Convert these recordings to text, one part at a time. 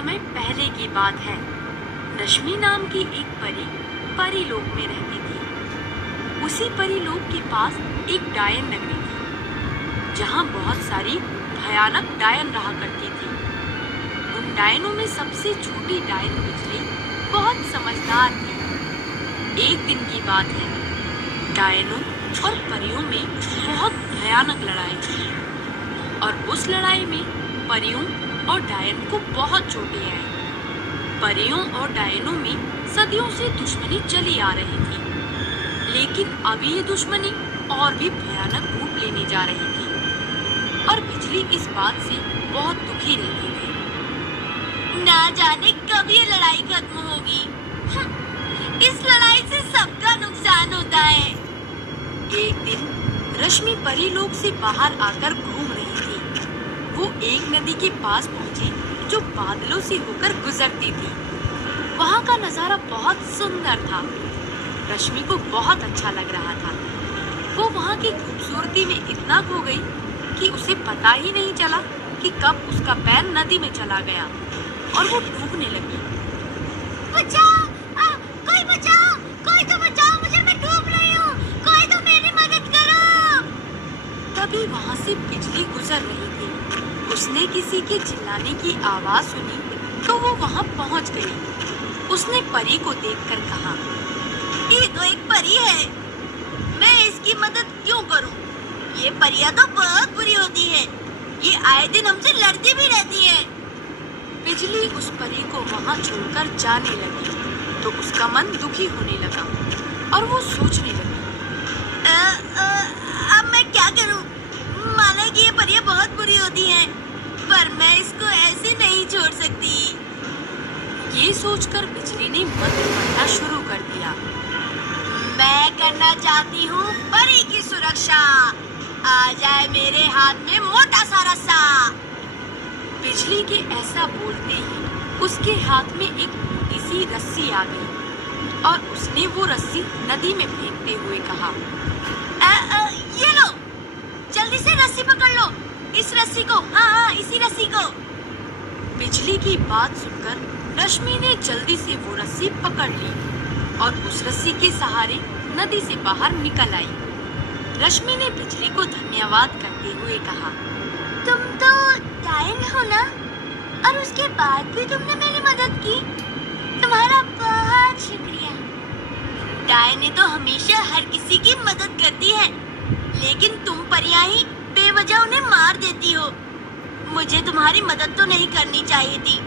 समय पहले की बात है। रश्मि नाम की एक परी परीलोक में रहती थी। उसी परीलोक के पास एक डायन नगरी थी, जहाँ बहुत सारी भयानक डायन रहा करती थी। उन डायनों में सबसे छोटी डायन बिजली बहुत समझदार थी। एक दिन की बात है, डायनों और परियों में बहुत भयानक लड़ाई हुई और उस लड़ाई में परियों और डायन को बहुत चोटें आई। परियों और डायनों में सदियों से दुश्मनी चली आ रही थी, लेकिन अभी ये दुश्मनी और भी भयानक रूप लेने जा रही थी और बिजली इस बात से बहुत दुखी रहती थी। ना जाने कब ये लड़ाई खत्म होगी। इस लड़ाई से सबका नुकसान होता है। एक दिन रश्मि परीलोक से बाहर आकर घूम रही थी। वो एक नदी के पास पहुंची जो बादलों से होकर गुजरती थी। वहाँ का नजारा बहुत सुंदर था। रश्मि को बहुत अच्छा लग रहा था। वो वहाँ की खूबसूरती में इतना खो गई कि उसे पता ही नहीं चला कि कब उसका पैर नदी में चला गया और वो डूबने लगी। बचाओ! कोई बचाओ! कोई तो बचाओ मुझे, मैं डूब रही हूँ। कोई तो मेरी मदद करो। तभी वहाँ से बिजली गुजर रही थी। उसने किसी के चिल्लाने की आवाज सुनी तो वो वहाँ पहुँच गई। उसने परी को देखकर कहा, ये तो एक परी है, मैं इसकी मदद क्यों करूँ? ये परियां तो बहुत बुरी होती है। ये आए दिन हमसे लड़ती भी रहती है। बिजली उस परी को वहाँ छोड़कर जाने लगी तो उसका मन दुखी होने लगा और वो सोचने लगी, अब मैं क्या करूं? माना कि ये परियां बहुत बुरी होती हैं, पर मैं इसको ऐसे नहीं छोड़ सकती। ये सोचकर बिजली ने मंत्र पढ़ना शुरू कर दिया। मैं करना चाहती हूँ परी की सुरक्षा, आ जाए मेरे हाथ में मोटा सा रस्सा। बिजली के ऐसा बोलते ही उसके हाथ में एक मोटी सी रस्सी आ गई और उसने वो रस्सी नदी में फेंकते हुए कहा, ये लो, जल्दी से रस्सी पकड़ लो, इस रस्सी को, हाँ इसी रस्सी को। बिजली की बात सुनकर रश्मि ने जल्दी से वो रस्सी पकड़ ली और उस रस्सी के सहारे नदी से बाहर निकल आई। रश्मि ने बिजली को धन्यवाद करते हुए कहा, तुम तो डायन हो ना, और उसके बाद भी तुमने मेरी मदद की। तुम्हारा बहुत शुक्रिया। डायने तो हमेशा हर किसी की मदद करती है, लेकिन तुम परियां ही बेवजह उन्हें मार देती हो। मुझे तुम्हारी मदद तो नहीं करनी चाहिए थी,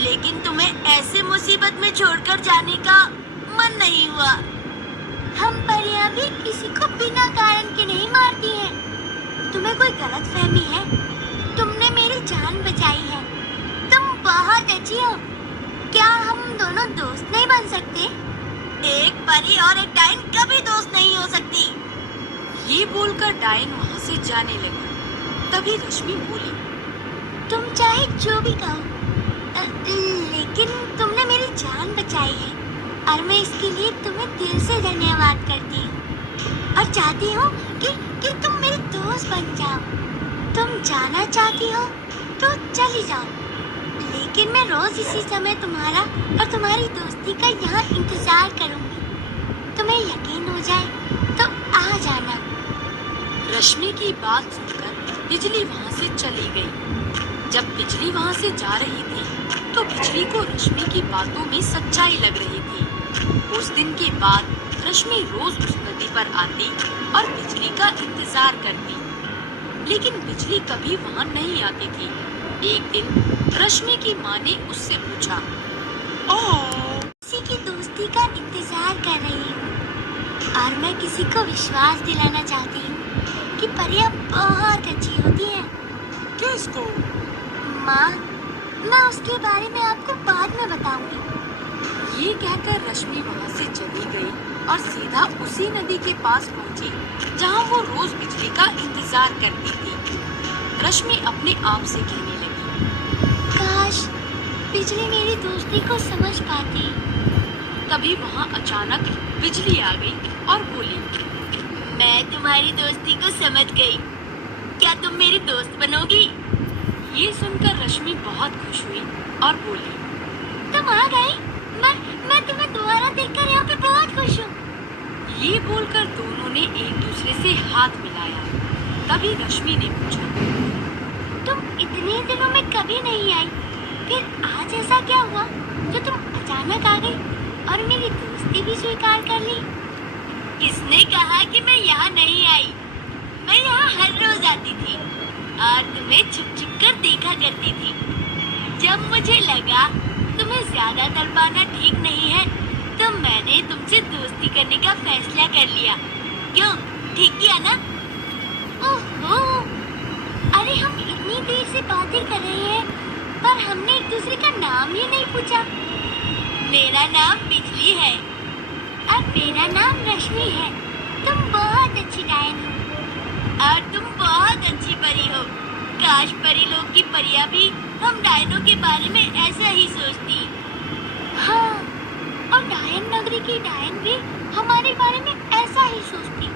लेकिन तुम्हें ऐसे मुसीबत में छोड़कर जाने का मन नहीं हुआ। हम परियां भी किसी को बिना कारण के नहीं मारती हैं। तुम्हें कोई गलतफहमी है। तुमने मेरी जान बचाई है। तुम बहुत अच्छी हो। क्या हम दोनों दोस्त नहीं बन सकते? एक परी और एक डायन कभी दोस्त नहीं हो सकती। ये बोलकर डायन वहाँ से जाने लगी। तभी रश्मि बोली, तुम चाहे जो भी कहो, लेकिन तुमने मेरी जान बचाई है और मैं इसके लिए तुम्हें दिल से धन्यवाद करती हूँ और चाहती हूँ कि तुम मेरे दोस्त बन जाओ। तुम जाना चाहती हो तो चली जाओ, लेकिन मैं रोज इसी समय तुम्हारा और तुम्हारी दोस्ती का यहाँ इंतजार करूँगी। तुम्हें यकीन हो जाए तो आ जाना। रश्मि की बात सुनकर बिजली वहाँ से चली गई। जब बिजली वहाँ से जा रही थी तो बिजली को रश्मि की बातों में सच्चाई लग रही थी। उस दिन के बाद रश्मि रोज उस नदी पर आती और बिजली का इंतजार करती, लेकिन बिजली कभी वहाँ नहीं आती थी। एक दिन रश्मि की माँ ने उससे पूछा, किसी की दोस्ती का इंतजार कर रही हूँ और मैं किसी को विश्वास दिलाना चाहती हूँ कि परियां बहुत अच्छी होती हैं। किसको? माँ, मैं उसके बारे में आपको बाद में बताऊंगी। ये कहकर रश्मि वहाँ से चली गई और सीधा उसी नदी के पास पहुँची जहाँ वो रोज बिजली का इंतजार करती थी। रश्मि अपने आप से कहने लगी, काश बिजली मेरी दोस्ती को समझ पाती। तभी वहाँ अचानक बिजली आ गई और बोली, मैं तुम्हारी दोस्ती को समझ गई। क्या तुम मेरी दोस्त बनोगी? ये सुनकर रश्मि बहुत खुश हुई और बोली, तुम आ गए। मैं तुम्हें दोबारा देखकर यहाँ पे बहुत खुश हूँ। ये बोलकर दोनों ने एक दूसरे से हाथ मिलाया। तभी रश्मि ने पूछा, तुम इतने दिनों में कभी नहीं आई, फिर आज ऐसा क्या हुआ जो तुम अचानक आ गई और मेरी दोस्ती भी स्वीकार कर ली? किसने कहा कि मैं यहाँ नहीं आई? मैं यहाँ हर रोज आती थी और तुम्हें छुप छुप कर देखा करती थी। जब मुझे लगा तुम्हें ज्यादा तड़पाना ठीक नहीं है, तो मैंने तुमसे दोस्ती करने का फैसला कर लिया। क्यों, ठीक किया ना? ओहो, अरे हम इतनी देर से बातें कर रहे हैं, पर हमने एक दूसरे का नाम ही नहीं पूछा। मेरा नाम बिजली है और मेरा नाम रश्मि है। तुम बहुत अच्छी डायन हो और तुम बहुत अच्छी परी हो। काश परी लोग की परियां भी हम डायनों के बारे में ऐसा ही सोचती। हाँ, और डायन नगरी की डायन भी हमारे बारे में ऐसा ही सोचती।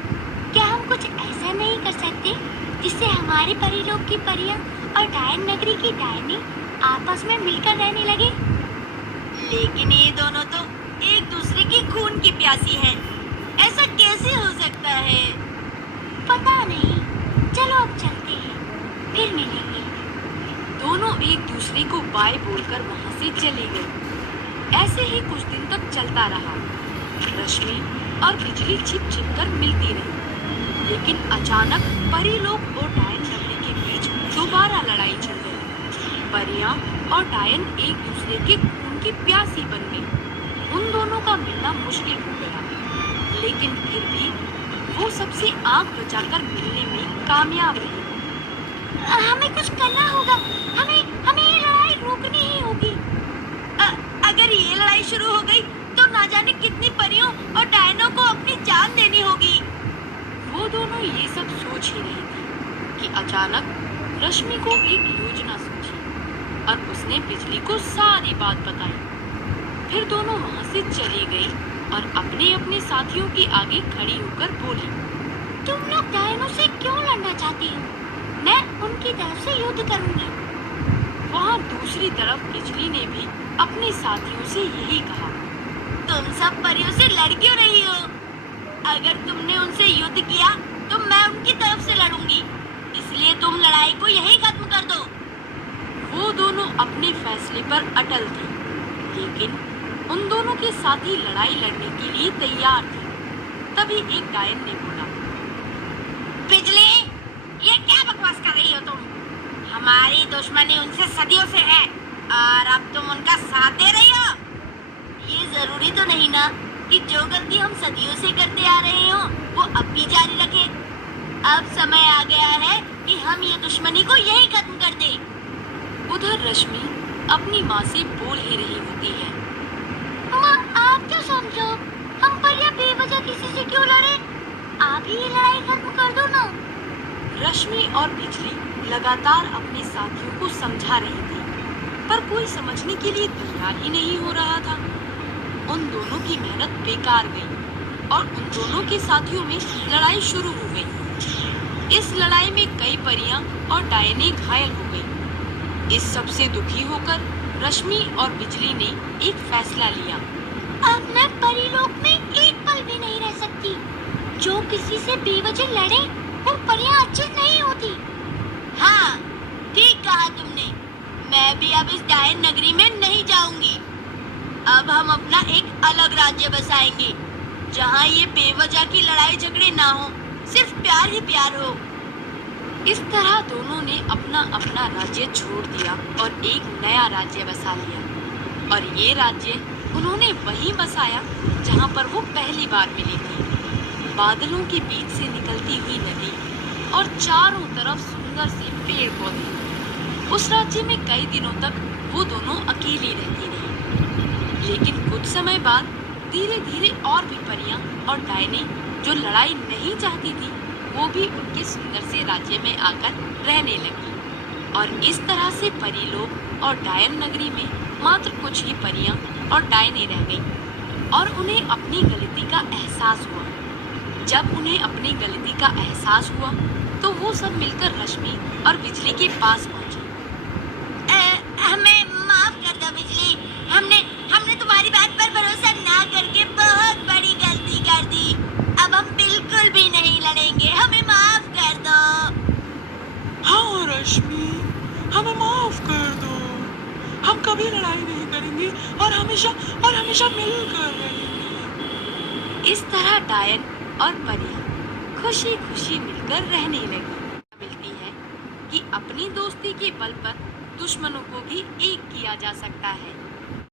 क्या हम कुछ ऐसा नहीं कर सकते जिससे हमारे परी लोग की परियां और डायन नगरी की डायनी आपस में मिलकर रहने लगे? लेकिन ये दोनों तो एक दूसरे की खून की प्यासी हैं। ऐसा कैसे हो सकता है? पता नहीं। चलो अब चलते हैं, फिर मिलेंगे। दोनों एक दूसरे को बाय बोलकर वहाँ से चले गए। ऐसे ही कुछ दिन तक चलता रहा। रश्मि और बिजली छिप छिप कर मिलती रही, लेकिन अचानक परी लोग और डायन नगरी के बीच दोबारा लड़ाई चल गई। परियां और डायन एक दूसरे के खून की प्यासी बन गई। उन दोनों का मिलना मुश्किल हो गया, लेकिन फिर भी वो सबसे आंख बचाकर मिलने में कामयाब रही। हमें कुछ करना होगा। हमें ये लड़ाई रोकनी ही होगी। अगर ये लड़ाई शुरू हो गई तो ना जाने कितनी परियों और डायनों को अपनी जान देनी होगी। वो दोनों ये सब सोच ही रही थी कि अचानक रश्मि को एक योजना सूझी और उसने बिजली को सारी बात बताई। फिर दोनों वहाँ से चली गई और अपने अपने साथियों के आगे खड़ी होकर बोली, तुम लोग डायनों से क्यों लड़ना चाहती हो? मैं उनकी तरफ से युद्ध करूंगी। वहाँ दूसरी तरफ बिजली ने भी अपने साथियों से यही कहा, तुम सब परियों से लड़ क्यों रही हो? अगर तुमने उनसे युद्ध किया तो मैं उनकी तरफ से लड़ूंगी, इसलिए तुम लड़ाई को यहीं खत्म कर दो। वो दोनों अपने फैसले पर अटल थे, लेकिन उन दोनों के साथी लड़ाई लड़ने के लिए तैयार थे। तभी एक डायन ने बोला, बिजली, ये क्या बकवास कर रही हो तुम? हमारी दुश्मनी उनसे सदियों से है और अब तुम उनका साथ दे रही हो। ये जरूरी तो नहीं ना कि जो गलती हम सदियों से करते आ रहे हो वो अब भी जारी रखे। अब समय आ गया है कि हम ये दुश्मनी को यही खत्म कर दें। उधर रश्मि अपनी माँ से बोल ही रही होती है, माँ आप क्या समझो, हम परियां बेवजह किसी से क्यों लड़े? आप ही ये लड़ाई खत्म कर दो ना। रश्मि और बिजली लगातार अपने साथियों को समझा रही थी, पर कोई समझने के लिए तैयार ही नहीं हो रहा था। उन दोनों की मेहनत बेकार गई और उन दोनों के साथियों में लड़ाई शुरू हो गई। इस लड़ाई में कई परियां और डायने घायल हो गई। इस सब से दुखी होकर रश्मि और बिजली ने एक फैसला लिया, अब मैं परीलोक में एक पल भी नहीं रह सकती। जो किसी से बेवजह लड़े वो परियां अच्छी नहीं होती। हाँ, ठीक कहा तुमने। मैं भी अब इस डायन नगरी में नहीं जाऊंगी। अब हम अपना एक अलग राज्य बसाएंगे, जहाँ ये बेवजह की लड़ाई झगड़े ना हो, सिर्फ प्यार ही प्यार हो। इस तरह दोनों ने अपना अपना राज्य छोड़ दिया और एक नया राज्य बसा लिया। और ये राज्य उन्होंने वहीं बसाया जहाँ पर वो पहली बार मिली थी। बादलों के बीच से निकलती हुई नदी और चारों तरफ सुंदर से पेड़ पौधे। उस राज्य में कई दिनों तक वो दोनों अकेली रहती रही। लेकिन कुछ समय बाद धीरे धीरे और भी परियां और डायने जो लड़ाई नहीं चाहती थी वो भी उनके सुंदर से राज्य में आकर रहने लगी। और इस तरह से परी लोग और डायन नगरी में मात्र कुछ ही परियां और डायने रह गईं और उन्हें अपनी गलती का एहसास हुआ। जब उन्हें अपनी गलती का एहसास हुआ तो वो सब मिलकर रश्मि और बिजली के पास पहुंचे हम कभी लड़ाई नहीं करेंगे और हमेशा मिलकर रहेंगे। इस तरह डायन और परियां खुशी खुशी मिलकर रहने लगी। मिलती है कि अपनी दोस्ती के बल पर दुश्मनों को भी एक किया जा सकता है।